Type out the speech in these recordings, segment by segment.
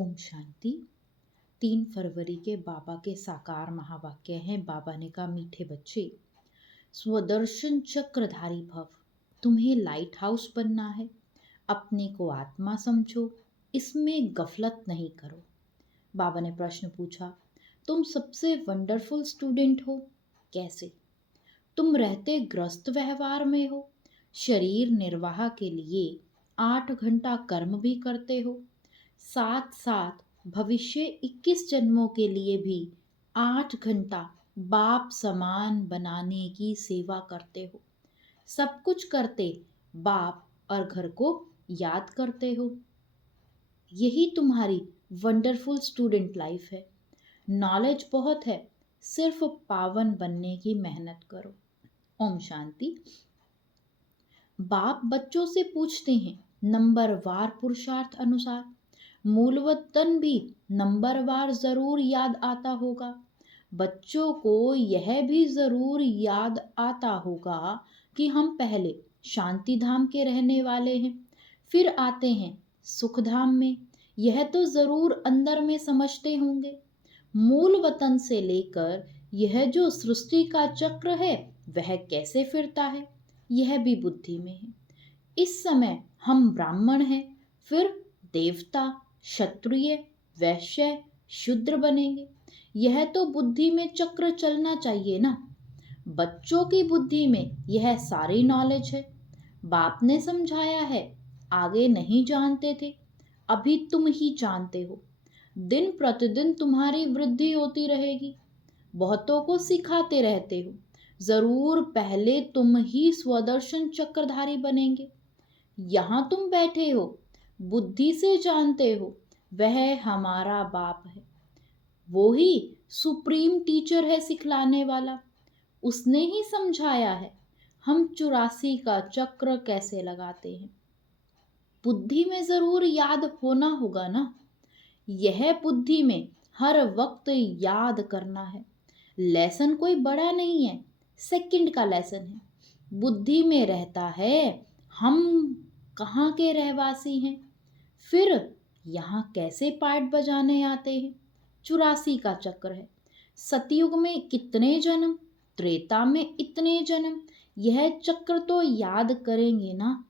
ओम शांति। 3 फरवरी के बाबा के साकार महावाक्य हैं। बाबा ने कहा, मीठे बच्चे, स्वदर्शन चक्रधारी भव। तुम्हें लाइट हाउस बनना है। अपने को आत्मा समझो, इसमें गफलत नहीं करो। बाबा ने प्रश्न पूछा, तुम सबसे वंडरफुल स्टूडेंट हो, कैसे? तुम रहते ग्रस्त व्यवहार में हो, शरीर निर्वाह के लिए 8 घंटा कर्म भी करते हो, साथ साथ भविष्य 21 जन्मों के लिए भी 8 घंटा बाप समान बनाने की सेवा करते हो। सब कुछ करते बाप और घर को याद करते हो। यही तुम्हारी वंडरफुल स्टूडेंट लाइफ है। नॉलेज बहुत है, सिर्फ पावन बनने की मेहनत करो। ओम शांति। बाप बच्चों से पूछते हैं नंबरवार पुरुषार्थ अनुसार। मूलवतन भी नंबरवार जरूर याद आता होगा। बच्चों को यह भी जरूर याद आता होगा कि हम पहले शांति धाम के रहने वाले हैं, फिर आते हैं सुख धाम में। यह तो जरूर अंदर में समझते होंगे। मूल वतन से लेकर यह जो सृष्टि का चक्र है वह कैसे फिरता है, यह भी बुद्धि में है। इस समय हम ब्राह्मण हैं, फिर देवता, क्षत्रिय, वैश्य, शूद्र बनेंगे। यह तो बुद्धि में चक्र चलना चाहिए ना। बच्चों की बुद्धि में यह सारी नॉलेज है। बाप ने समझाया है, आगे नहीं जानते थे, अभी तुम ही जानते हो। दिन प्रतिदिन तुम्हारी वृद्धि होती रहेगी। बहुतों को सिखाते रहते हो। जरूर पहले तुम ही स्वदर्शन चक्रधारी बनेंगे। यहाँ तुम बैठे हो, बुद्धि से जानते हो वह हमारा बाप है। वो ही सुप्रीम टीचर है, सिखलाने वाला। उसने ही समझाया है हम 84 का चक्र कैसे लगाते हैं। बुद्धि में जरूर याद होना होगा ना। यह बुद्धि में हर वक्त याद करना है। लेसन कोई बड़ा नहीं है, सेकंड का लेसन है। बुद्धि में रहता है हम कहाँ के रहवासी हैं, फिर यहाँ कैसे पाठ बजाने आते हैं। 84 का चक्र है। सतयुग में कितने जन्म, त्रेता में इतने जन्म, यह चक्र तो याद करेंगे ना।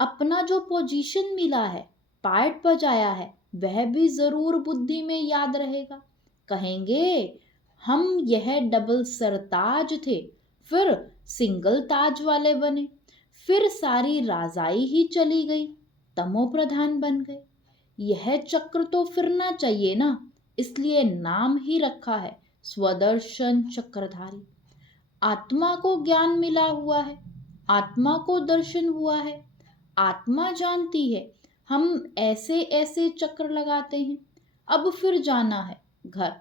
अपना जो पोजीशन मिला है, पाठ बजाया है, वह भी जरूर बुद्धि में याद रहेगा। कहेंगे हम यह डबल सरताज थे, फिर सिंगल ताज वाले बने, फिर सारी राजाई ही चली गई, तमो प्रधान बन गए। यह चक्र तो फिरना चाहिए ना, इसलिए नाम ही रखा है स्वदर्शन चक्रधारी। आत्मा को ज्ञान मिला हुआ है, आत्मा को दर्शन हुआ है। आत्मा जानती है हम ऐसे ऐसे चक्र लगाते हैं। अब फिर जाना है घर।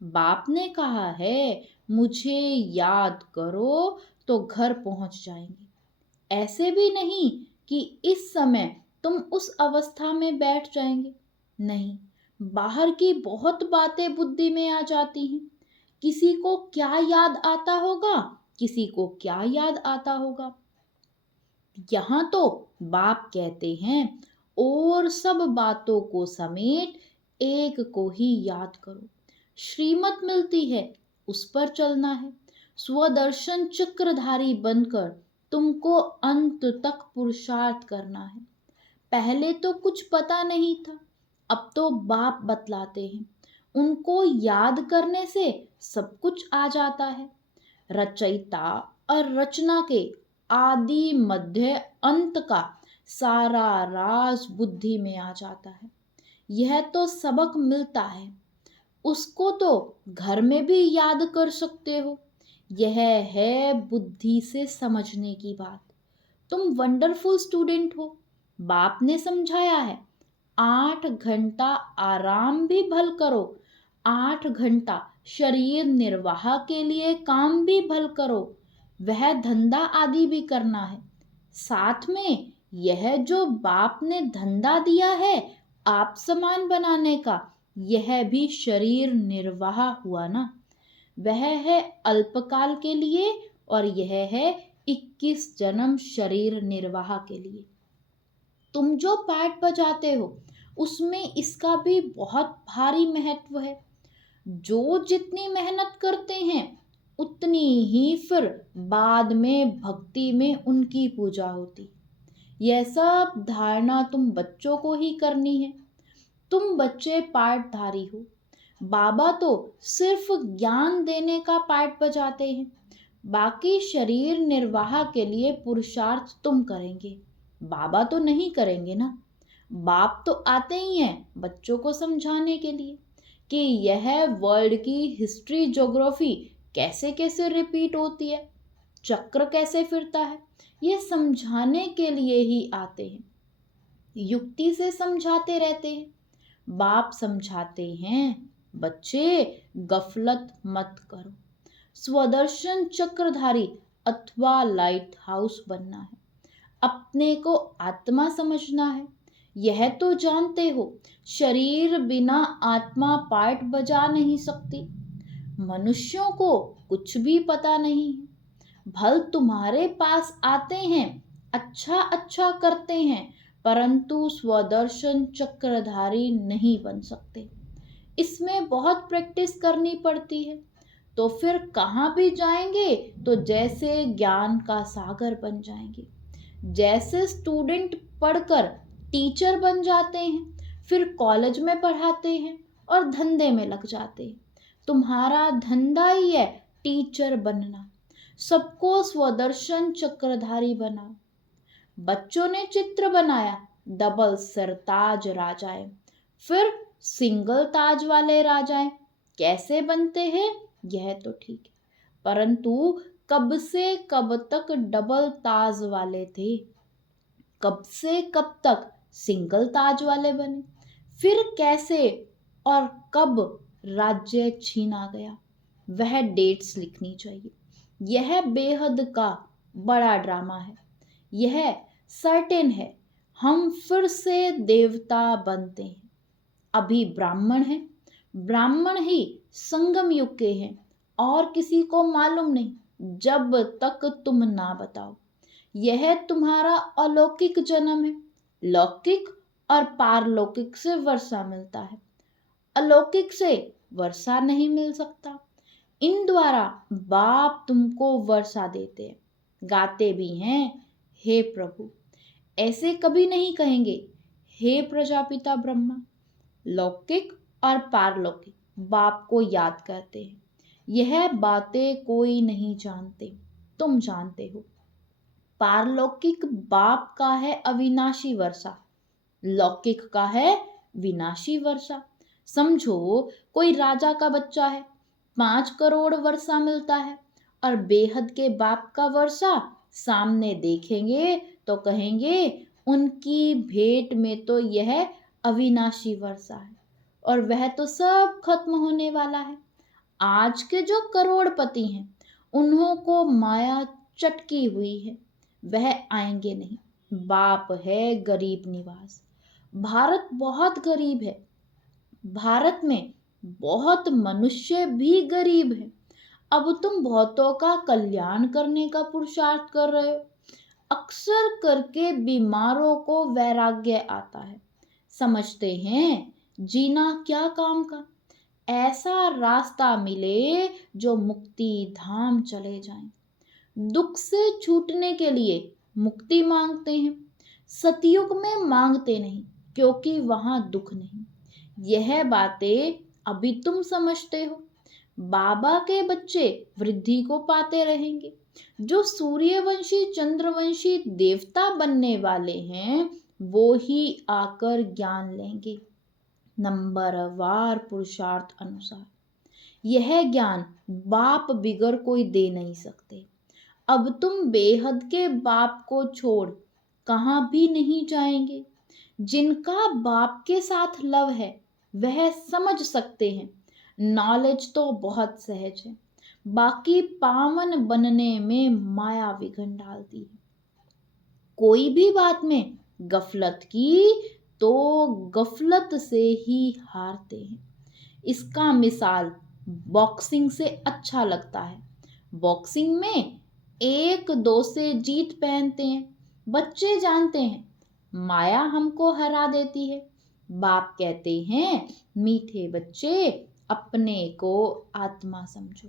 बाप ने कहा है मुझे याद करो तो घर पहुंच जाएंगे। ऐसे भी नहीं कि इस समय तुम उस अवस्था में बैठ जाएंगे। नहीं, बाहर की बहुत बातें बुद्धि में आ जाती हैं। किसी को क्या याद आता होगा, किसी को क्या याद आता होगा। यहाँ तो बाप कहते हैं और सब बातों को समेट एक को ही याद करो। श्रीमत मिलती है, उस पर चलना है। स्वदर्शन चक्रधारी बनकर तुमको अंत तक पुरुषार्थ करना है। पहले तो कुछ पता नहीं था, अब तो बाप बतलाते हैं। उनको याद करने से सब कुछ आ जाता है। रचयिता और रचना के आदि मध्य अंत का सारा राज बुद्धि में आ जाता है। यह तो सबक मिलता है, उसको तो घर में भी याद कर सकते हो। यह है बुद्धि से समझने की बात। तुम वंडरफुल स्टूडेंट हो। बाप ने समझाया है 8 घंटा आराम भी भल करो, 8 घंटा शरीर निर्वाह के लिए काम भी भल करो। वह धंधा आदि भी करना है। साथ में यह जो बाप ने धंधा दिया है आप समान बनाने का, यह भी शरीर निर्वाह हुआ ना। वह है अल्पकाल के लिए और यह है 21 जन्म शरीर निर्वाह के लिए। तुम जो पाठ बजाते हो उसमें इसका भी बहुत भारी महत्व है। जो जितनी मेहनत करते हैं उतनी ही फिर बाद में भक्ति में उनकी पूजा होती। यह सब धारणा तुम बच्चों को ही करनी है। तुम बच्चे पाठधारी हो। बाबा तो सिर्फ ज्ञान देने का पाठ बजाते हैं, बाकी शरीर निर्वाह के लिए पुरुषार्थ तुम करेंगे, बाबा तो नहीं करेंगे ना। बाप तो आते ही हैं बच्चों को समझाने के लिए कि यह वर्ल्ड की हिस्ट्री ज्योग्राफी कैसे कैसे रिपीट होती है, चक्र कैसे फिरता है, ये समझाने के लिए ही आते हैं। युक्ति से समझाते रहते हैं। बाप समझाते हैं, बच्चे गफलत मत करो। स्वदर्शन चक्रधारी अथवा लाइट हाउस बनना है, अपने को आत्मा समझना है। यह तो जानते हो शरीर बिना आत्मा पाठ बजा नहीं सकती। मनुष्यों को कुछ भी पता नहीं है। भल तुम्हारे पास आते हैं, अच्छा अच्छा करते हैं, परंतु स्वदर्शन चक्रधारी नहीं बन सकते। इसमें बहुत प्रैक्टिस करनी पड़ती है। तो फिर कहाँ भी जाएंगे तो जैसे ज्ञान का सागर बन जाएंगे। जैसे स्टूडेंट पढ़कर टीचर बन जाते हैं, फिर कॉलेज में पढ़ाते हैं और धंधे में लग जाते हैं। तुम्हारा धंधा ही है टीचर बनना। सबको स्वदर्शन चक्रधारी बनाओ। बच्चों ने चित्र बनाया डबल सरताज राजाएं, फिर सिंगल ताज वाले राजाएं कैसे बनते हैं यह तो ठीक है, परंतु कब से कब तक डबल ताज वाले थे, कब से कब तक सिंगल ताज वाले बने, फिर कैसे और कब राज्य छीना गया, वह डेट्स लिखनी चाहिए। यह बेहद का बड़ा ड्रामा है। यह सर्टेन है हम फिर से देवता बनते हैं। अभी ब्राह्मण हैं, ब्राह्मण ही संगम युग के हैं और किसी को मालूम नहीं जब तक तुम ना बताओ। यह तुम्हारा अलौकिक जन्म है। लौकिक और पारलौकिक से वर्षा मिलता है, अलौकिक से वर्षा नहीं मिल सकता। इन द्वारा बाप तुमको वर्षा देते हैं, गाते भी हैं, हे प्रभु। ऐसे कभी नहीं कहेंगे हे प्रजापिता ब्रह्मा। लौकिक और पारलौकिक बाप को याद करते हैं। यह बातें कोई नहीं जानते, तुम जानते हो। पारलौकिक बाप का है अविनाशी वर्षा, लौकिक का है विनाशी वर्षा। समझो कोई राजा का बच्चा है, 5 करोड़ वर्षा मिलता है, और बेहद के बाप का वर्षा सामने देखेंगे तो कहेंगे उनकी भेंट में तो यह अविनाशी वर्षा है और वह तो सब खत्म होने वाला है। आज के जो करोड़पति हैं उन्हों को माया चटकी हुई है, वह आएंगे नहीं। बाप है गरीब निवास। भारत बहुत गरीब है, भारत में बहुत मनुष्य भी गरीब है। अब तुम बहुतों का कल्याण करने का पुरुषार्थ कर रहे हो। अक्सर करके बीमारों को वैराग्य आता है, समझते हैं जीना क्या काम का, ऐसा रास्ता मिले जो मुक्ति धाम चले जाएं। दुख से छूटने के लिए मुक्ति मांगते हैं, सतयुग में मांगते नहीं क्योंकि वहां दुख नहीं। यह बातें अभी तुम समझते हो। बाबा के बच्चे वृद्धि को पाते रहेंगे। जो सूर्यवंशी चंद्रवंशी देवता बनने वाले हैं वो ही आकर ज्ञान लेंगे नंबरवार पुरुषार्थ अनुसार। यह ज्ञान बाप बिगर कोई दे नहीं सकते। अब तुम बेहद के बाप को छोड़ कहाँ भी नहीं जाएंगे। जिनका बाप के साथ लव है वह समझ सकते हैं। नॉलेज तो बहुत सहज है, बाकी पावन बनने में माया विघन डालती है। कोई भी बात में गफलत की तो गफलत से ही हारते हैं। इसका मिसाल बॉक्सिंग से अच्छा लगता है। बॉक्सिंग में 1-2 से जीत पहनते हैं। बच्चे जानते हैं माया हमको हरा देती है, बाप कहते हैं, मीठे बच्चे अपने को आत्मा समझो।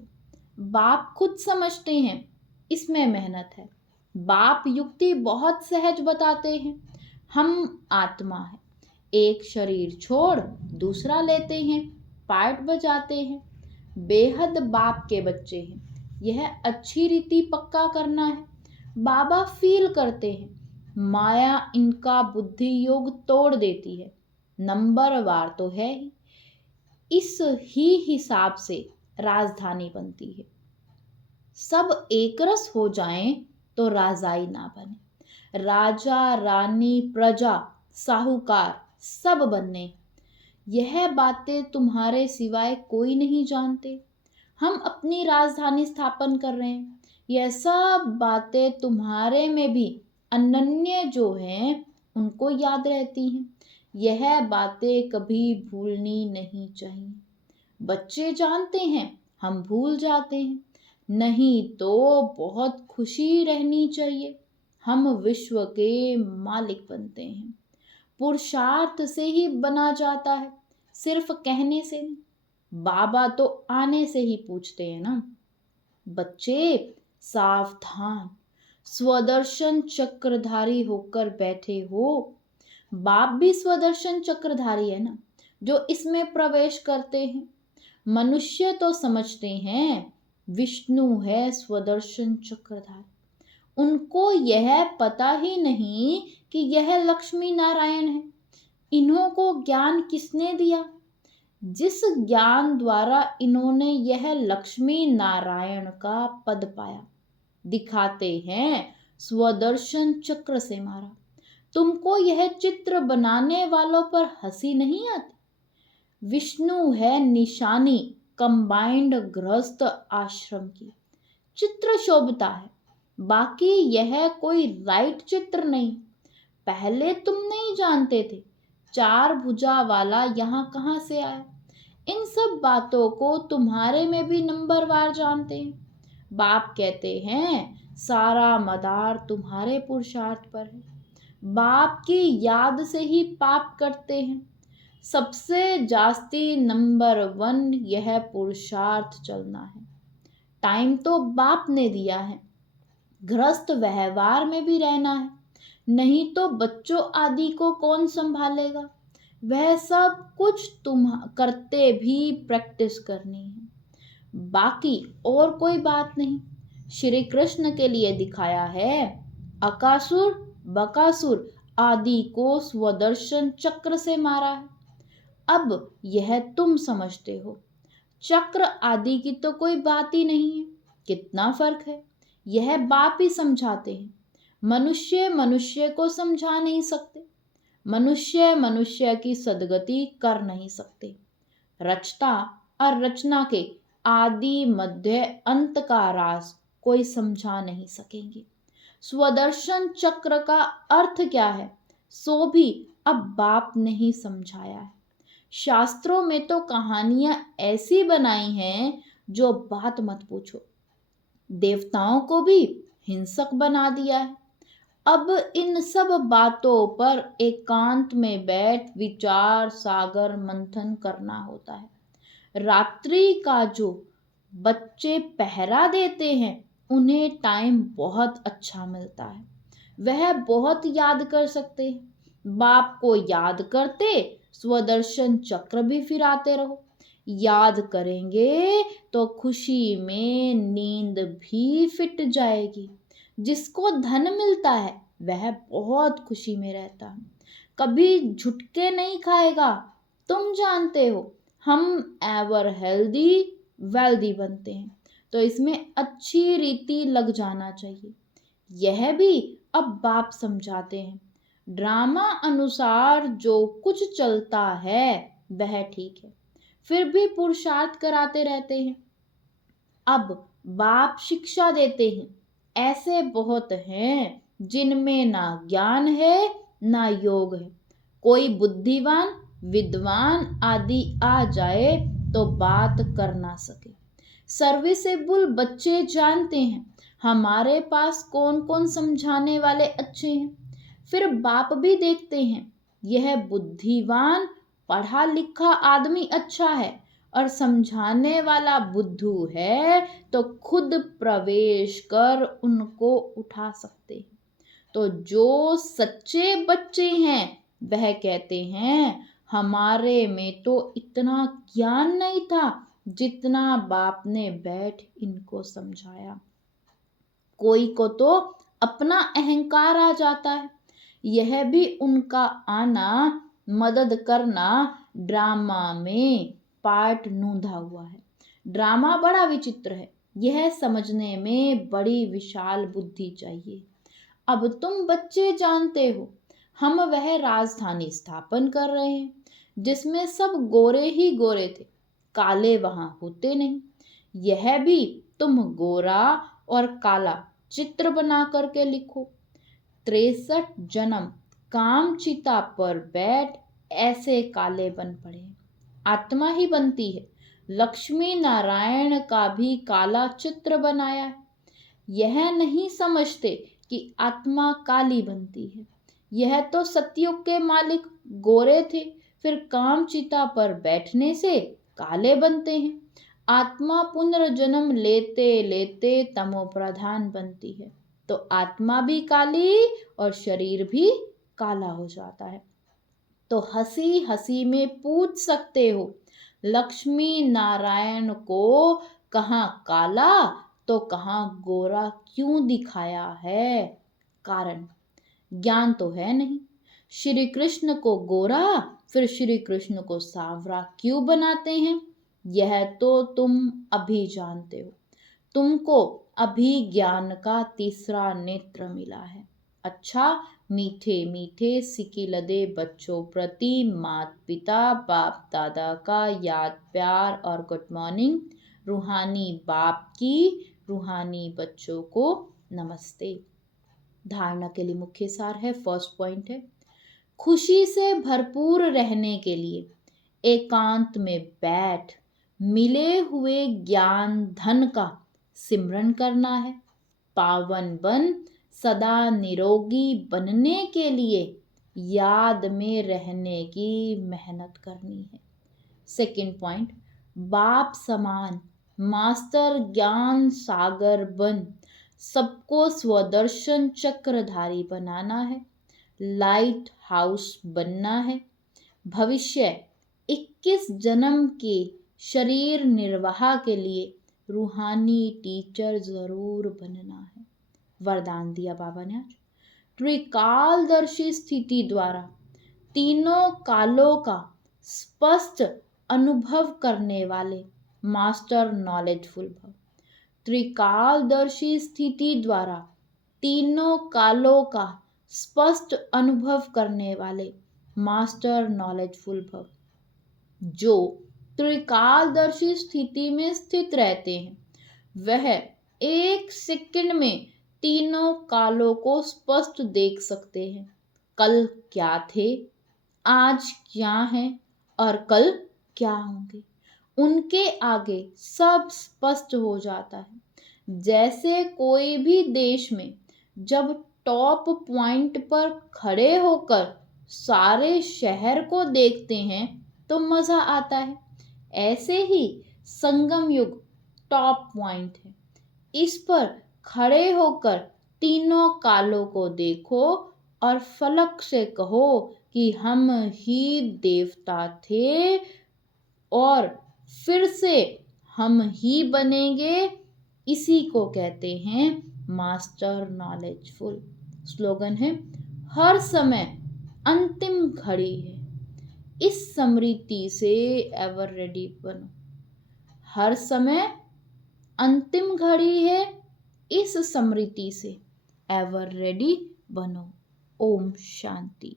बाप खुद समझते हैं, इसमें मेहनत है। बाप युक्ति बहुत सहज बताते हैं। हम आत्मा है, एक शरीर छोड़ दूसरा लेते हैं, पार्ट बजाते हैं। बेहद बाप के बच्चे हैं, यह अच्छी रीति पक्का करना है। बाबा फील करते हैं, माया इनका बुद्धि योग तोड़ देती है। नंबरवार तो है ही, इस ही हिसाब से राजधानी बनती है। सब एकरस हो जाएं तो राजाई ना बने। राजा रानी प्रजा साहूकार सब बनने, यह बातें तुम्हारे सिवाय कोई नहीं जानते। हम अपनी राजधानी स्थापन कर रहे हैं, यह सब बातें तुम्हारे में भी अनन्य जो हैं उनको याद रहती हैं। यह बातें कभी भूलनी नहीं चाहिए। बच्चे जानते हैं, हम भूल जाते हैं, नहीं तो बहुत खुशी रहनी चाहिए। हम विश्व के मालिक बनते हैं। पुरुषार्थ से ही बना जाता है, सिर्फ कहने से नहीं। बाबा तो आने से ही पूछते हैं ना, बच्चे सावधान, स्वदर्शन चक्रधारी होकर बैठे हो। बाप भी स्वदर्शन चक्रधारी है ना, जो इसमें प्रवेश करते हैं। मनुष्य तो समझते हैं विष्णु है स्वदर्शन चक्रधारी, उनको यह पता ही नहीं कि यह लक्ष्मी नारायण है। इन्हों को ज्ञान किसने दिया? जिस ज्ञान द्वारा इन्होंने यह लक्ष्मी नारायण का पद पाया। दिखाते हैं स्वदर्शन चक्र से मारा। तुमको यह चित्र बनाने वालों पर हंसी नहीं आती? विष्णु है निशानी कंबाइंड गृहस्थ आश्रम की। चित्र शोभता है, बाकी यह कोई राइट चित्र नहीं। पहले तुम नहीं जानते थे, चार भुजा वाला यहाँ कहाँ से आया। इन सब बातों को तुम्हारे में भी नंबरवार जानते हैं। बाप कहते हैं सारा मदार तुम्हारे पुरुषार्थ पर है। बाप की याद से ही पाप करते हैं। सबसे जास्ती नंबर 1 यह पुरुषार्थ चलना है। टाइम तो बाप ने दिया है, गृहस्थ व्यवहार में भी रहना है, नहीं तो बच्चों आदि को कौन संभालेगा। वह सब कुछ तुम करते भी प्रैक्टिस करनी है, बाकी और कोई बात नहीं। श्री कृष्ण के लिए दिखाया है, अकासुर बकासुर आदि को स्वदर्शन चक्र से मारा है। अब यह तुम समझते हो, चक्र आदि की तो कोई बात ही नहीं है। कितना फर्क है, यह बाप ही समझाते हैं। मनुष्य मनुष्य को समझा नहीं सकते, मनुष्य मनुष्य की सद्गति कर नहीं सकते। रचता और रचना के आदि मध्य अंत का राज कोई समझा नहीं सकेंगे। स्वदर्शन चक्र का अर्थ क्या है, सो भी अब बाप ने ही समझाया है। शास्त्रों में तो कहानियां ऐसी बनाई हैं जो बात मत पूछो। देवताओं को भी हिंसक बना दिया है। अब इन सब बातों पर एकांत में बैठ विचार सागर मंथन करना होता है। रात्रि का जो बच्चे पहरा देते हैं उन्हें टाइम बहुत अच्छा मिलता है, वह बहुत याद कर सकते हैं। बाप को याद करते स्वदर्शन चक्र भी फिराते रहो। याद करेंगे तो खुशी में नींद भी फिट जाएगी। जिसको धन मिलता है वह बहुत खुशी में रहता है, कभी झुटके नहीं खाएगा। तुम जानते हो हम एवर हेल्दी वेल्दी बनते हैं, तो इसमें अच्छी रीति लग जाना चाहिए। यह भी अब बाप समझाते हैं। ड्रामा अनुसार जो कुछ चलता है वह ठीक है, फिर भी पुरुषार्थ कराते रहते हैं। अब बाप शिक्षा देते हैं, ऐसे बहुत हैं जिनमें ना ज्ञान है ना योग है। कोई बुद्धिवान विद्वान आदि आ जाए तो बात कर ना सके। सर्विसेबल बच्चे जानते हैं हमारे पास कौन कौन समझाने वाले अच्छे हैं। फिर बाप भी देखते हैं यह बुद्धिवान पढ़ा लिखा आदमी अच्छा है और समझाने वाला बुद्धू है तो खुद प्रवेश कर उनको उठा सकते हैं। तो जो सच्चे बच्चे हैं वह कहते हैं हमारे में तो इतना ज्ञान नहीं था जितना बाप ने बैठ इनको समझाया। कोई को तो अपना अहंकार आ जाता है, यह भी उनका आना मदद करना ड्रामा में पार्ट नूंधा हुआ है। ड्रामा बड़ा विचित्र है, यह समझने में बड़ी विशाल बुद्धि चाहिए। अब तुम बच्चे जानते हो हम वह राजधानी स्थापन कर रहे हैं जिसमें सब गोरे ही गोरे थे, काले वहां होते नहीं। यह भी तुम गोरा और काला चित्र बना करके लिखो। 63 जन्म कामचिता पर बैठ ऐसे काले बन पड़े। आत्मा ही बनती है। लक्ष्मी नारायण का भी काला चित्र बनाया है। यह नहीं समझते कि आत्मा काली बनती है। यह तो सतयुग के मालिक गोरे थे, फिर कामचिता पर बैठने से काले बनते हैं। आत्मा पुनर्जन्म लेते लेते तमो प्रधान बनती है तो आत्मा भी काली और शरीर भी काला हो जाता है। तो हंसी हंसी में पूछ सकते हो लक्ष्मी नारायण को कहाँ काला तो कहाँ गोरा क्यों दिखाया है? कारण ज्ञान तो है नहीं। श्री कृष्ण को गोरा फिर श्री कृष्ण को सांवरा क्यों बनाते हैं यह तो तुम अभी जानते हो। तुमको अभी ज्ञान का तीसरा नेत्र मिला है। अच्छा, मीठे मीठे सिकिलदे बच्चों प्रति माता पिता बाप दादा का याद प्यार और गुड मॉर्निंग। रूहानी बाप की रूहानी बच्चों को नमस्ते। धारणा के लिए मुख्य सार है, फर्स्ट पॉइंट है खुशी से भरपूर रहने के लिए एकांत में बैठ मिले हुए ज्ञान धन का सिमरन करना है। पावन बन सदा निरोगी बनने के लिए याद में रहने की मेहनत करनी है। सेकंड पॉइंट, बाप समान मास्टर ज्ञान सागर बन सबको स्वदर्शन चक्रधारी बनाना है। लाइट हाउस बनना है। भविष्य 21 जन्म के शरीर निर्वाह के लिए रूहानी टीचर जरूर बनना है। वरदान दिया बाबा ने आज। त्रिकालदर्शी स्थिति द्वारा तीनों कालों का स्पष्ट अनुभव करने वाले मास्टर नॉलेजफुल भव। त्रिकालदर्शी स्थिति द्वारा तीनों कालों का स्पष्ट अनुभव करने वाले मास्टर नॉलेजफुल भव। जो त्रिकालदर्शी स्थिति में स्थित रहते हैं वह एक सेकंड में तीनों कालों को स्पष्ट देख सकते हैं। कल क्या थे, आज क्या हैं और कल क्या होंगे, उनके आगे सब स्पष्ट हो जाता है। जैसे कोई भी देश में जब टॉप पॉइंट पर खड़े होकर सारे शहर को देखते हैं तो मजा आता है, ऐसे ही संगम युग टॉप पॉइंट है। इस पर खड़े होकर तीनों कालों को देखो और फलक से कहो कि हम ही देवता थे और फिर से हम ही बनेंगे। इसी को कहते हैं मास्टर नॉलेजफुल। स्लोगन है, हर समय अंतिम घड़ी है, इस स्मृति से एवर रेडी बनो। हर समय अंतिम घड़ी है, इस स्मृति से एवर रेडी बनो। ओम शांति।